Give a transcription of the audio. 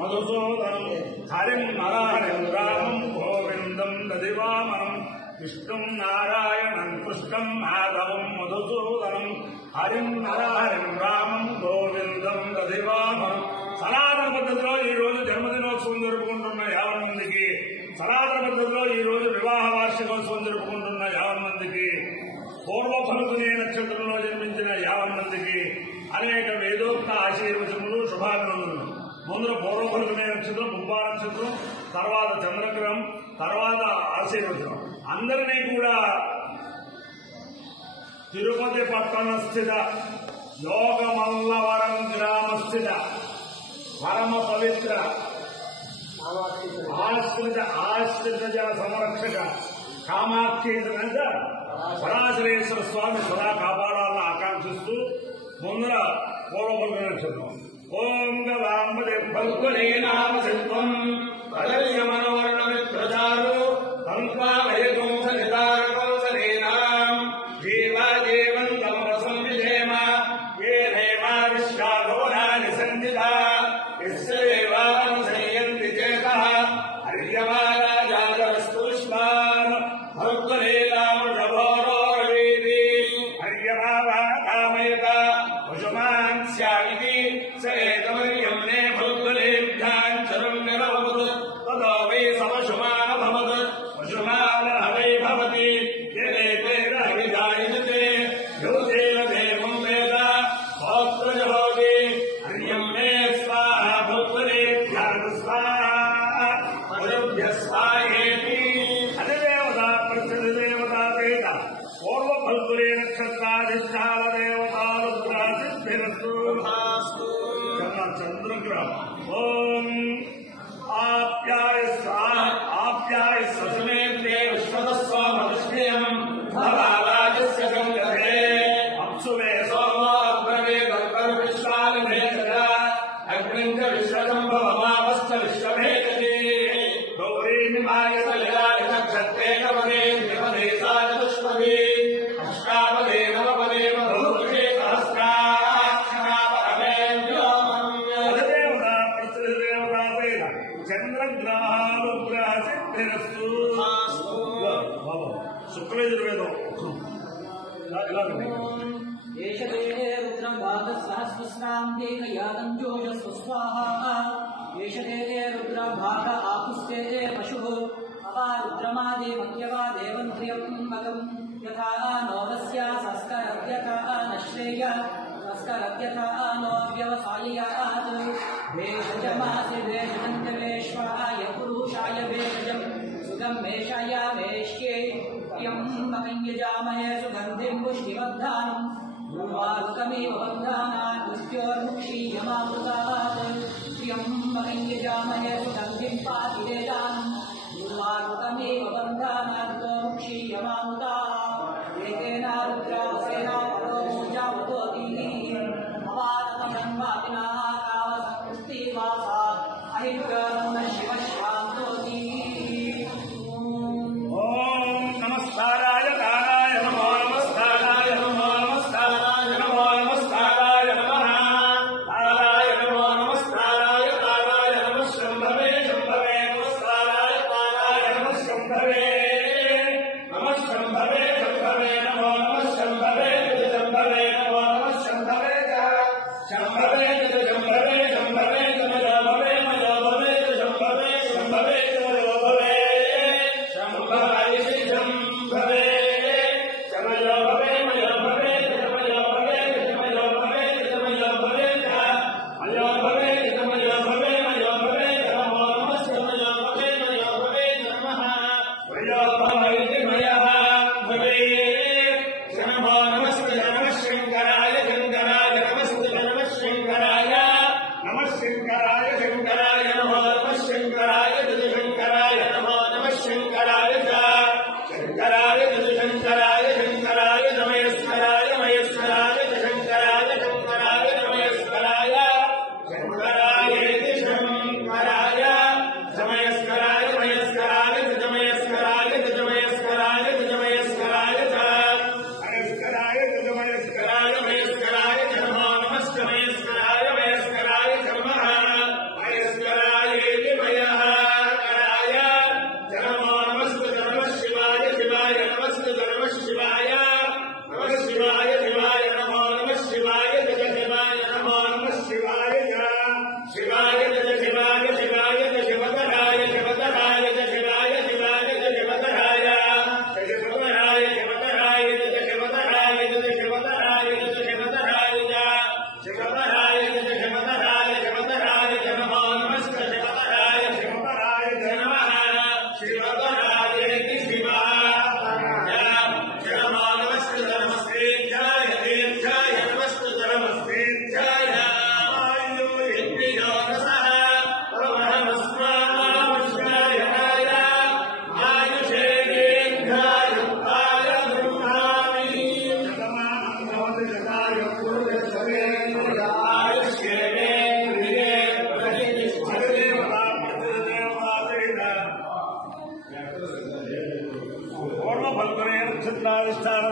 మధుసూదనం హరిం నరహరిం రామం గోవిందం దదివామనం విష్ణుం నారాయణం కృష్ణం మాధవం మధుసూదనం హరిం నరహరిం రామం గోవిందం దదివామనం. సనాతన పద్ధతిలో ఈ రోజు జన్మదినోత్సవం జరుపుకుంటున్న 50 మందికి, సనాతన పద్ధతిలో ఈ రోజు వివాహ వార్షికోత్సవం జరుపుకుంటున్న 50 మందికి, పూర్వ ఫల్గుని నక్షత్రంలో జన్మించిన 50 మందికి అనేక వేదోక్త ఆశీర్వచనములు, శుభాభినందనలు. ముందు పూర్వ ఫల్గుని నక్షత్రం, పుబ్బా నక్షత్రం, తర్వాత చంద్రగ్రహం, తర్వాత ఆశీర్వచనం. అందరినీ కూడా తిరుపతి పట్టణ స్థిత యోగమల్లవరం గ్రామస్థిత పరమ పవిత్ర ఆశ్రిత జన సంరక్షక కామాక్షి పరాశరేశ్వర స్వామి సదా కాపాడాలని ఆకాంక్షిస్తూ ముందర పూర్వపల్లి నక్షత్రం. ఓం గవాంబదే ఫల్గునే నామ శిల్పం మనోవర్ణమిత్రచారు సంస్వావయగుంస నిదారకంసనేనాం జీవాజీవంతం రసం విజేమ ఏ నేమా విశ్వాఘోరాని సంజితా యస్యేవానుసంయంతి చేతః హర్యమారాజాతరస్తూష్మాన్ ఫల్గునే నామ జభోరోరవీతి హర్యమావా కామయత పశుమాన్ స్యామితి స ఏకమర్యం నే ఫల్గునేభ్యాం చరం నిరవతు తదో వై సమశుమాన భవత్ పశుమాన హవై భవతి యదేతేన హవిజాయతే యోజేన దేవం వేద సోత్రజ భవతి హర్యం మే స్వాహ ఫల్గునేభ్యాం స్వాహ పశుభ్య స్వాహేతి. అధిదేవత ప్రత్యధిదేవత వేద పూర్వ ఫల్గునే నక్షత్రాధిష్టాన దేవతాలు సిద్ధిరస్తు. చంద్రగ్రహం. ఓం ఆప్యాయ ససుమేతే విశ్వతస్వామవిష్ణయం భవారాజస్య సంగతే అప్సుమే సోమాగ్రవే గర్భర్విశ్వాలభే సదా అగ్నిం చ విశ్వసంభవమావస్థ విశ్వభేదతే గౌరీమి మాయత లీలాయ నక్షత్రే కవదే నిపదే సా చతుష్పదే అష్టాపదే నవపదే మధుర్షే చంద్రగ్రహాలు గ్రహ సిద్ధిరస్తు. శుక్లయజుర్వేదం ఏషదేహే రుద్రం భాగసహస్రస్రాంతేన యాతం జోషస్సు స్వాహా ఏషదేహే రుద్రం భాగ ఆపుస్తేజే పశుః అవా రుద్రమాదే మధ్యవా దేవం త్ర్యంబకం యథా నోరస్య సంస్కరవ్యథా నశ్రేయ సంస్కరవ్యథా నో వ్యవసాయాత్ భేషజమాసి భేషజంజవేశ్వరాయ పురుషాయ భేషజం సుగం మేషాయ మేష్యే త్ర్యంబకం యజామహే సుగంధిం పుష్టివర్ధానం ूर्वारुकमेव बन्धानात् मृत्योर्मुक्षीयमामृतात् त्र्यम्बकं यजामहे सुगन्धिं पातिवेदानम् ूर्वारुकमेव बन्धानात् मुक्षीयमामृतात् एतेन रुद्रावसेना परो मूर्जावतोऽतिः अवारतमन्वापिनः कावसकृष्टिवासा अहिर्गणो न शिवश्वान्तोति. ఓం నమస్కారాయ కారాయ నమో నమస్కారాయ నమో నమస్కారాయ నమో నమస్కారాయ నమః కారాయ నమో నమస్కారాయ కారాయ నమః శంభవే శంభవే నమస్కారాయ కారాయ నమః శంభవే నమః శంభవే శంభవే నమో నమః శంభవే శంభవే నమో నమః శంభవే శంభవే శంభవే శంభవే నమో నమః నక్షత్రాధిష్టాన